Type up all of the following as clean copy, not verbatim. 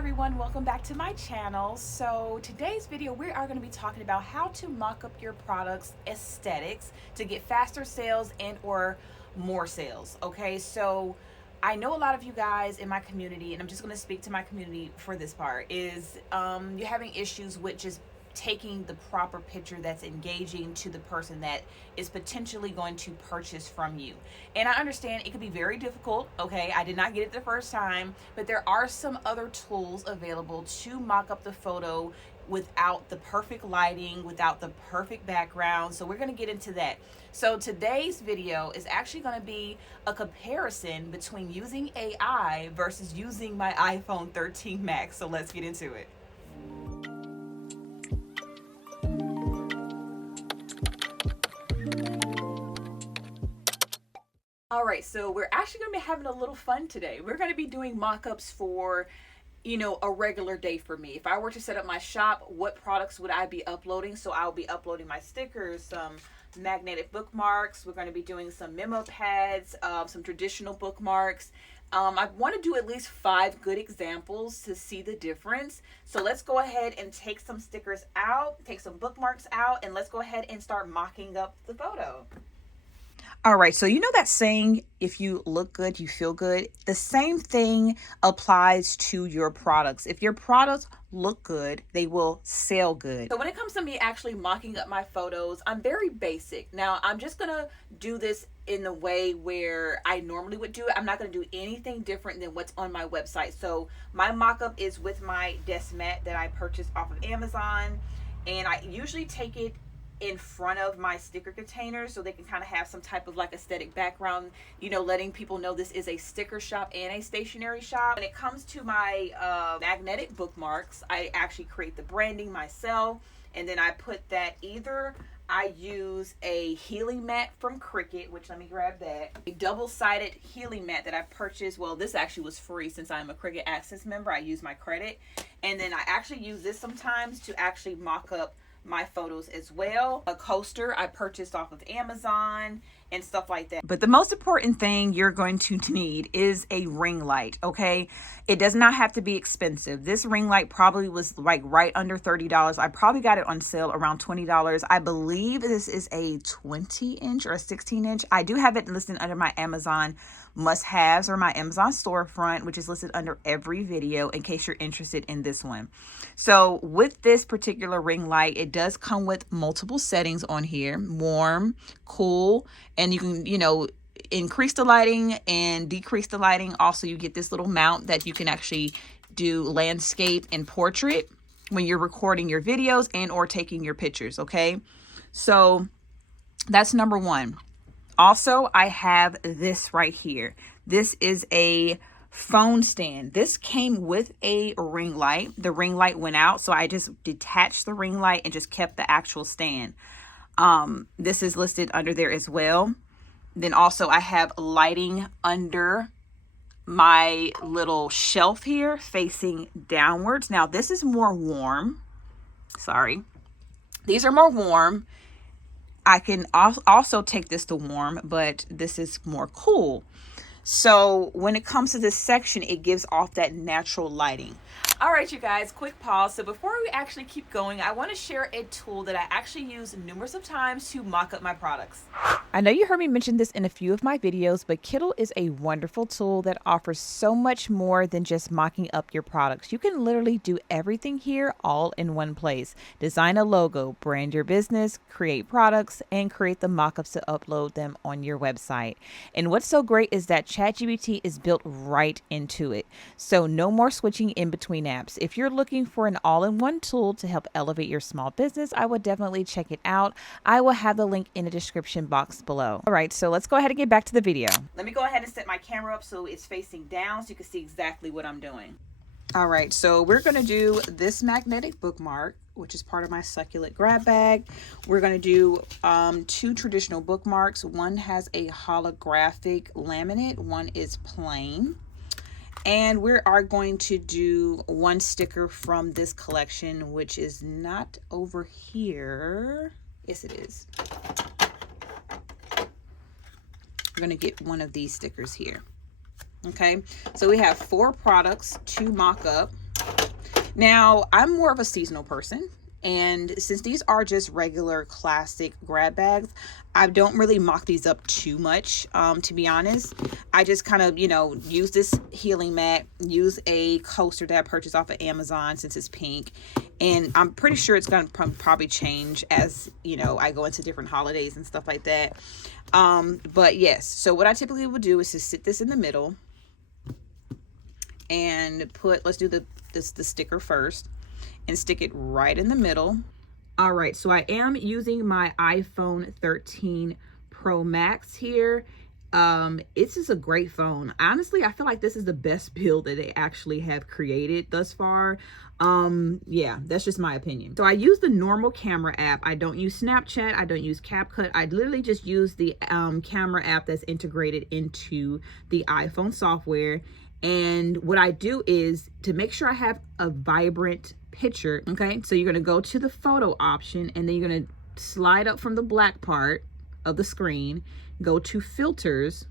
everyone, welcome back to my channel. So today's video we are going to be talking about how to mock up your products aesthetics to get faster sales and or more sales. Okay, so I know a lot of you guys in my community, and I'm just going to speak to my community for this part, is you're having issues with just taking the proper picture that's engaging to the person that is potentially going to purchase from you. And I understand it can be very difficult. Okay, I did not get it the first time, but there are some other tools available to mock up the photo without the perfect lighting, without the perfect background. So we're going to get into that. So today's video is actually going to be a comparison between using AI versus using my iPhone 13 Max. So let's get into it. All right, so we're actually going to be having a little fun today. We're going to be doing mock-ups for, a regular day for me. If I were to set up my shop, what products would I be uploading? So I'll be uploading my stickers, some magnetic bookmarks. We're going to be doing some memo pads, some traditional bookmarks. I want to do at least 5 good examples to see the difference. So let's go ahead and take some stickers out, take some bookmarks out, and let's go ahead and start mocking up the photo. All right, so you know that saying, if you look good, you feel good? The same thing applies to your products. If your products look good, they will sell good. So when it comes to me actually mocking up my photos, I'm very basic. Now, I'm just gonna do this in the way where I normally would do it. I'm not gonna do anything different than what's on my website. So my mock-up is with my desk mat that I purchased off of Amazon, and I usually take it in front of my sticker containers so they can kind of have some type of like aesthetic background, letting people know this is a sticker shop and a stationery shop. When it comes to my magnetic bookmarks, I actually create the branding myself, and then I put that, either I use a healing mat from Cricut, which, let me grab that, a double-sided healing mat that I purchased. Well, this actually was free since I'm a Cricut Access member. I use my credit, and then I actually use this sometimes to actually mock up my photos as well. A coaster I purchased off of Amazon and stuff like that. But the most important thing you're going to need is a ring light. Okay, it does not have to be expensive. This ring light probably was like right under $30. I probably got it on sale around $20. I believe this is a 20-inch or a 16-inch. I do have it listed under my Amazon must-haves or my Amazon storefront, which is listed under every video in case you're interested in this one. So with this particular ring light, it does come with multiple settings on here: warm, cool, and you can, increase the lighting and decrease the lighting. Also, you get this little mount that you can actually do landscape and portrait when you're recording your videos and or taking your pictures. Okay, so that's number one. Also, I have this right here. This is a phone stand. This came with a ring light. The ring light went out, so I just detached the ring light and just kept the actual stand. This is listed under there as well. Then also I have lighting under my little shelf here facing downwards. Now this is more warm. Sorry. These are more warm. I can also take this to warm, but this is more cool. So when it comes to this section, it gives off that natural lighting. All right, you guys, quick pause. So before we actually keep going, I want to share a tool that I actually use numerous of times to mock up my products. I know you heard me mention this in a few of my videos, but KITTL is a wonderful tool that offers so much more than just mocking up your products. You can literally do everything here all in one place. Design a logo, brand your business, create products, and create the mock-ups to upload them on your website. And what's so great is that ChatGPT is built right into it. So no more switching in between apps. If you're looking for an all-in-one tool to help elevate your small business, I would definitely check it out. I will have the link in the description box below. All right, so let's go ahead and get back to the video. Let me go ahead and set my camera up so it's facing down so you can see exactly what I'm doing. All right, so we're going to do this magnetic bookmark, which is part of my succulent grab bag. We're going to do 2 traditional bookmarks. One has a holographic laminate, one is plain. And we are going to do 1 sticker from this collection, which is not over here. Yes, it is. We're going to get 1 of these stickers here. Okay, so we have 4 products to mock up. Now, I'm more of a seasonal person, and since these are just regular classic grab bags, I don't really mock these up too much, to be honest. I just kind of, use this healing mat, use a coaster that I purchased off of Amazon since it's pink, and I'm pretty sure it's going to probably change as, I go into different holidays and stuff like that. But yes, so what I typically would do is to sit this in the middle and let's do the sticker first and stick it right in the middle. All right, so I am using my iPhone 13 Pro Max here. It's just a great phone. Honestly, I feel like this is the best build that they actually have created thus far. Yeah, that's just my opinion. So I use the normal camera app. I don't use Snapchat. I don't use CapCut. I literally just use the camera app that's integrated into the iPhone software. And what I do is to make sure I have a vibrant picture. Okay, so you're going to go to the photo option, and then you're going to slide up from the black part of the screen, go to filters,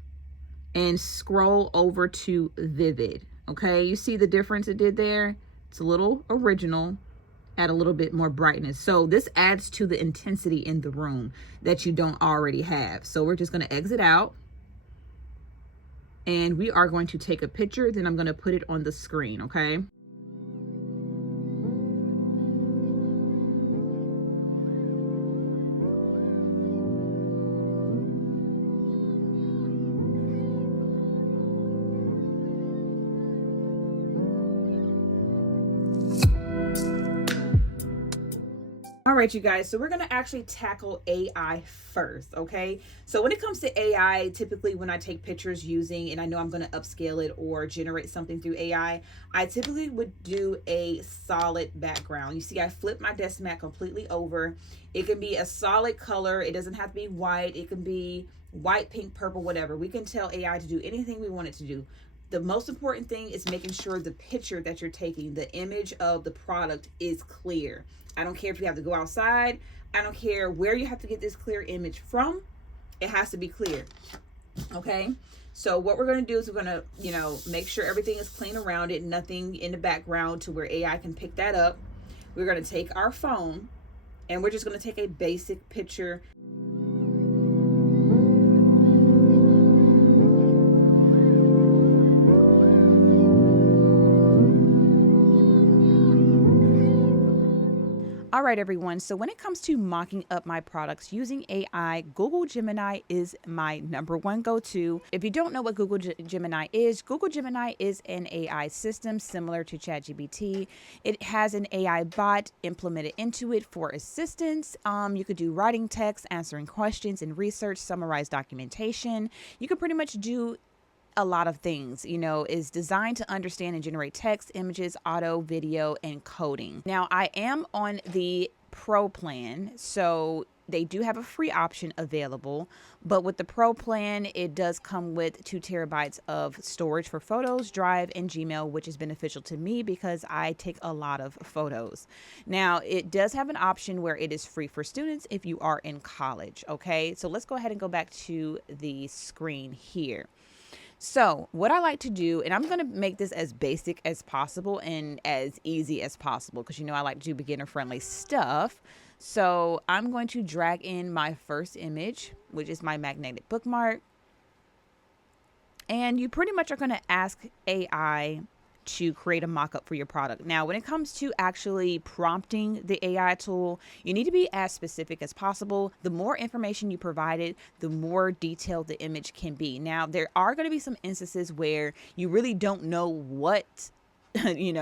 and scroll over to vivid. Okay, you see the difference it did there? It's a little original, add a little bit more brightness. So this adds to the intensity in the room that you don't already have. So we're just going to exit out, and we are going to take a picture. Then I'm going to put it on the screen. Okay. All right, you guys, so we're going to actually tackle AI first, okay? So when it comes to AI, typically when I take pictures using, and I know I'm going to upscale it or generate something through AI, I typically would do a solid background. You see, I flipped my desk mat completely over. It can be a solid color. It doesn't have to be white. It can be white, pink, purple, whatever. We can tell AI to do anything we want it to do. The most important thing is making sure the picture that you're taking, the image of the product, is clear. I don't care if you have to go outside. I don't care where you have to get this clear image from. It has to be clear. Okay. So what we're going to do is we're going to, make sure everything is clean around it. Nothing in the background to where AI can pick that up. We're going to take our phone and we're just going to take a basic picture. All right, everyone. So when it comes to mocking up my products using AI, Google Gemini is my #1 go-to. If you don't know what Google Gemini is an AI system similar to ChatGPT. It has an AI bot implemented into it for assistance. You could do writing text, answering questions and research, summarize documentation. You could pretty much do a lot of things. Is designed to understand and generate text, images, audio, video, and coding. Now, I am on the Pro plan, so they do have a free option available, but with the Pro plan, it does come with 2 terabytes of storage for photos, Drive, and Gmail, which is beneficial to me because I take a lot of photos. Now, it does have an option where it is free for students if you are in college. Okay, so let's go ahead and go back to the screen here. So what I like to do, and I'm going to make this as basic as possible and as easy as possible because I like to do beginner friendly stuff. So I'm going to drag in my first image, which is my magnetic bookmark. And you pretty much are going to ask AI to create a mock-up for your product. Now, when it comes to actually prompting the AI tool, you need to be as specific as possible. The more information you provided, the more detailed the image can be. Now, there are going to be some instances where you really don't know what you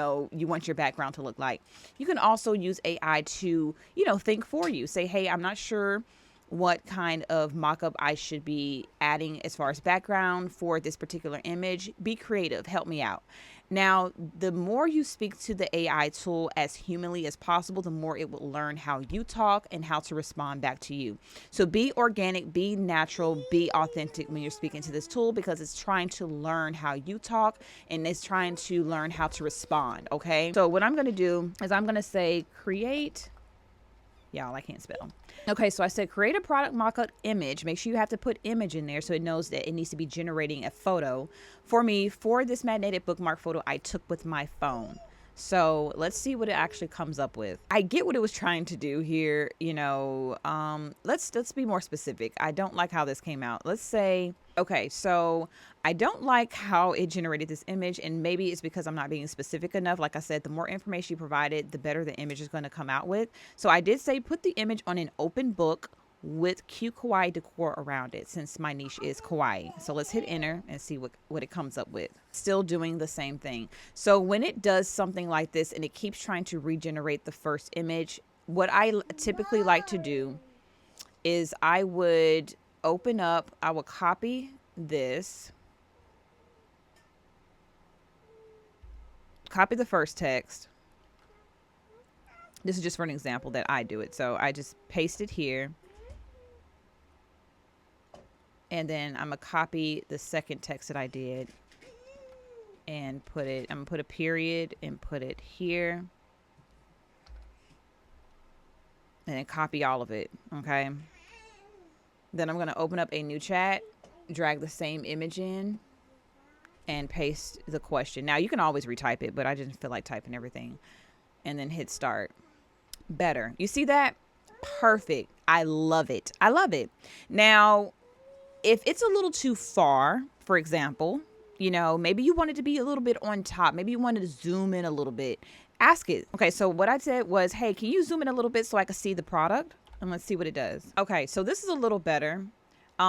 want your background to look like. You can also use AI to, think for you. Say, hey, I'm not sure what kind of mock-up I should be adding as far as background for this particular image. Be creative. Help me out. Now, the more you speak to the AI tool as humanly as possible, the more it will learn how you talk and how to respond back to you. So be organic, be natural, be authentic when you're speaking to this tool because it's trying to learn how you talk and it's trying to learn how to respond, okay? So what I'm going to do is I'm going to say create. Y'all, I can't spell. Okay, so I said create a product mock-up image. Make sure you have to put image in there so it knows that it needs to be generating a photo. For me, for this magnetic bookmark photo, I took with my phone. So let's see what it actually comes up with. I get what it was trying to do here. You know, let's be more specific. I don't like how this came out. Let's say, okay, so I don't like how it generated this image, and maybe it's because I'm not being specific enough. Like I said, the more information you provided, the better the image is going to come out with. So I did say put the image on an open book with cute kawaii decor around it, since my niche is kawaii. So let's hit enter and see what it comes up with. Still doing the same thing. So when it does something like this and it keeps trying to regenerate the first image, what I typically like to do is I would open up, I will copy this, copy the first text. This is just for an example that I do it. So I just paste it here. And then I'm gonna copy the second text that I did and put it, I'm gonna put a period and put it here. And then copy all of it, okay? Then I'm gonna open up a new chat, drag the same image in, and paste the question. Now you can always retype it, but I didn't feel like typing everything. And then hit start. Better. You see that? Perfect. I love it. I love it. Now, if it's a little too far, for example, you know, maybe you want it to be a little bit on top. Maybe you wanted to zoom in a little bit. Ask it. Okay, so what I said was, hey, can you zoom in a little bit so I can see the product? And let's see what it does. Okay, so this is a little better.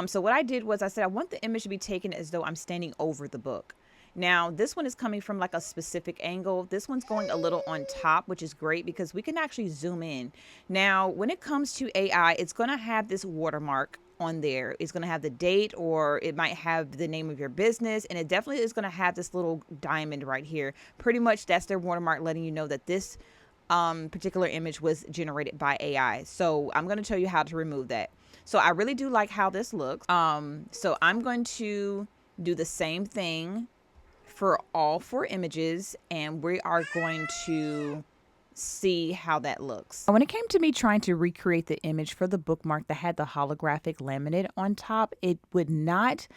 So what I did was I said, I want the image to be taken as though I'm standing over the book. Now, this one is coming from like a specific angle. This one's going a little on top, which is great because we can actually zoom in. Now, when it comes to AI, it's going to have this watermark on there. It's going to have the date, or it might have the name of your business, and it definitely is going to have this little diamond right here. Pretty much that's their watermark, letting you know that this particular image was generated by AI. So I'm going to tell you how to remove that. So I really do like how this looks. So I'm going to do the same thing for all 4 images, and we are going to see how that looks. When it came to me trying to recreate the image for the bookmark that had the holographic laminate on top, it would not,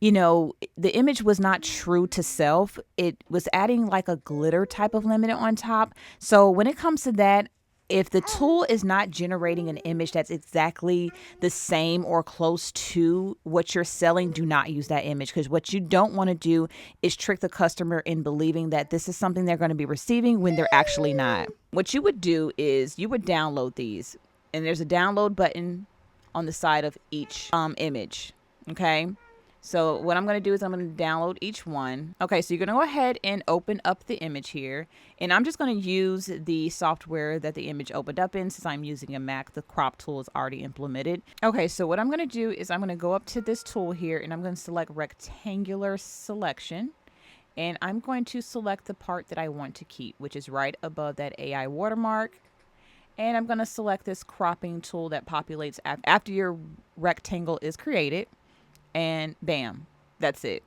you know, the image was not true to self. It was adding like a glitter type of laminate on top. So when it comes to that, if the tool is not generating an image that's exactly the same or close to what you're selling, do not use that image, because what you don't want to do is trick the customer in believing that this is something they're going to be receiving when they're actually not. What you would do is you would download these, and there's a download button on the side of each image. Okay. So what I'm going to do is I'm going to download each one. Okay, so you're going to go ahead and open up the image here. And I'm just going to use the software that the image opened up in. Since I'm using a Mac, the crop tool is already implemented. Okay, so what I'm going to do is I'm going to go up to this tool here, and I'm going to select rectangular selection. And I'm going to select the part that I want to keep, which is right above that AI watermark. And I'm going to select this cropping tool that populates after your rectangle is created. And bam, that's it.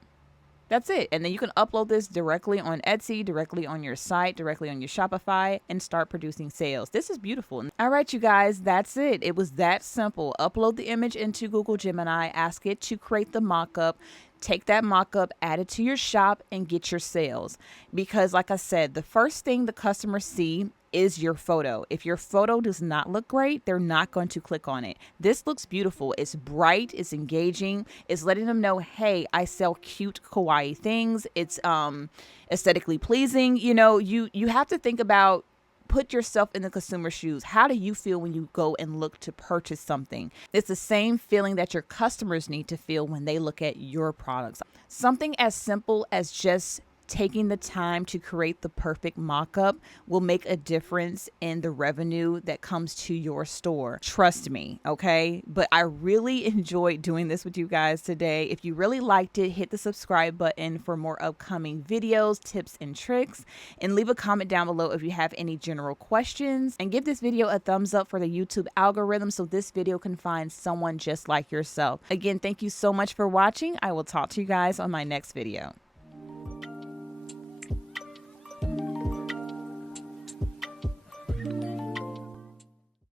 That's it. And then you can upload this directly on Etsy, directly on your site, directly on your Shopify, and start producing sales. This is beautiful. All right, you guys, that's it. It was that simple. Upload the image into Google Gemini, ask it to create the mock-up, take that mock-up, add it to your shop, and get your sales. Because like I said, the first thing the customers see is your photo. If your photo does not look great, they're not going to click on it. This looks beautiful. It's bright, it's engaging, it's letting them know, hey, I sell cute kawaii things. It's aesthetically pleasing. You know, you have to think about, put yourself in the consumer's shoes. How do you feel when you go and look to purchase something? It's the same feeling that your customers need to feel when they look at your products. Something as simple as just taking the time to create the perfect mock-up will make a difference in the revenue that comes to your store. Trust me, okay? But I really enjoyed doing this with you guys today. If you really liked it, hit the subscribe button for more upcoming videos, tips, and tricks. And leave a comment down below if you have any general questions. And give this video a thumbs up for the YouTube algorithm so this video can find someone just like yourself. Again, thank you so much for watching. I will talk to you guys on my next video.